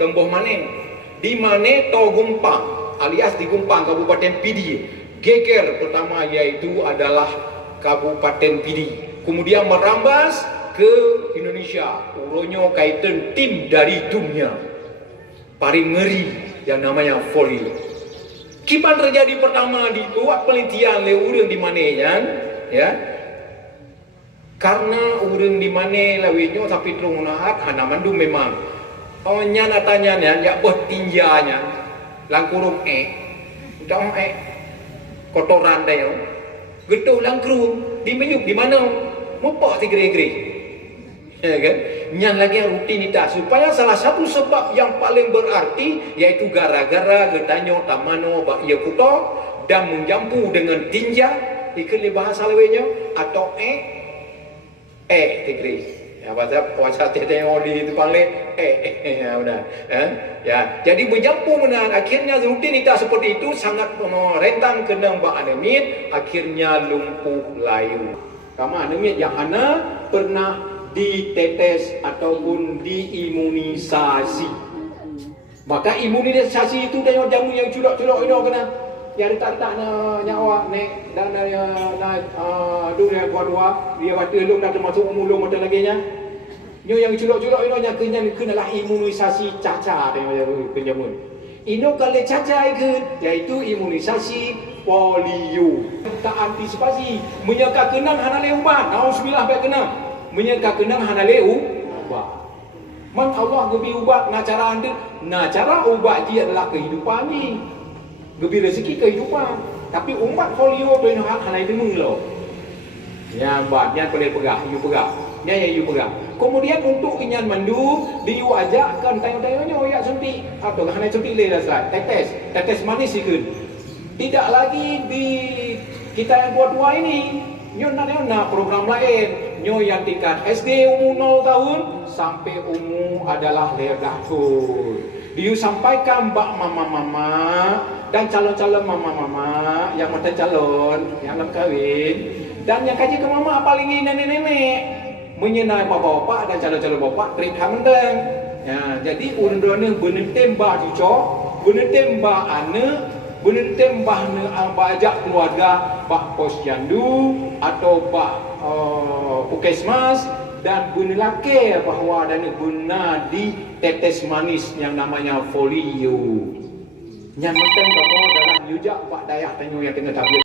Kemboh Mane. Di Mane to Gumpang alias di Gumpang Kabupaten Pidi. Geger pertama yaitu adalah Kabupaten Pidi. Kemudian merambas ke Indonesia. Uronyo kaitan tim dari dunia. Paling ngeri yang namanya folio. Kipan terjadi pertama dibuat penelitian oleh orang di Maneyan, ya. Karena orang di Mane lawinyo tapi terung nahat hana mandu memang. Awalnya natanya ya bertinjanya langkurung udah kotoran dah yo. Getuh langkurung di menyuk di mana? Mopak tigre-tigre. Ya kan? Yang lagi rutinitas supaya salah satu sebab yang paling berarti yaitu gara-gara getanyo tamano bak ia kuto dan menjampu dengan tinja ikut bahasa lawinyo atau tigre. Ya, bahasa tengok di itu panggil ya benar. Ya, jadi berjampu menahan akhirnya rutinitas seperti itu sangat rentan kena bak anemit, akhirnya lumpuh layu. Kama anemit yang hana pernah ditetes ataupun diimunisasi. Maka imunisasi itu tengok jamu yang culak-culak itu kena yang tak nyawa nek dan dunia dua dia waktu belum dah termasuk umulung macam lagi nya nyo yang culak-culak itu nya kenalah imunisasi cacar tengok kenjamun ino kali cacar iaitu imunisasi polio. Tak antisipasi menyeka kenang hana leuban nauzubillah baik kenang menyeka kenang hana leu ubat man Allah gebi ubat na cara anda na cara ubat dia adalah kehidupan ni gebi rezeki kehidupan tapi umat folio tu yang hana itu mengelo ya buatnya boleh pegang you pegang nya you pegang kemudian untuk inyan mandu diu ajakkan tayang-tayangnya ya suntik atau hana suntik le dah tetes manis ikut tidak lagi di kita yang buat dua ini nyo nak program lain nyo yang tingkat SD umur 0 tahun sampai umur adalah lerdatul diu sampaikan bak mama-mama dan calon-calon mama-mama yang mata calon yang nak kahwin dan yang kaji ke mama paling nenek-nenek menyenai bapak-bapak dan calon-calon bapak trik hamendeng ya jadi urun-urun bener tembak dicok bener tembak anak bener tembak bajak keluarga bak posyandu atau bak puskesmas dan bener laki bahawa dan guna di tetes manis yang namanya folio. Yang penting kamu dalam yujak Pak Dayak Tanyo yang kena tablet.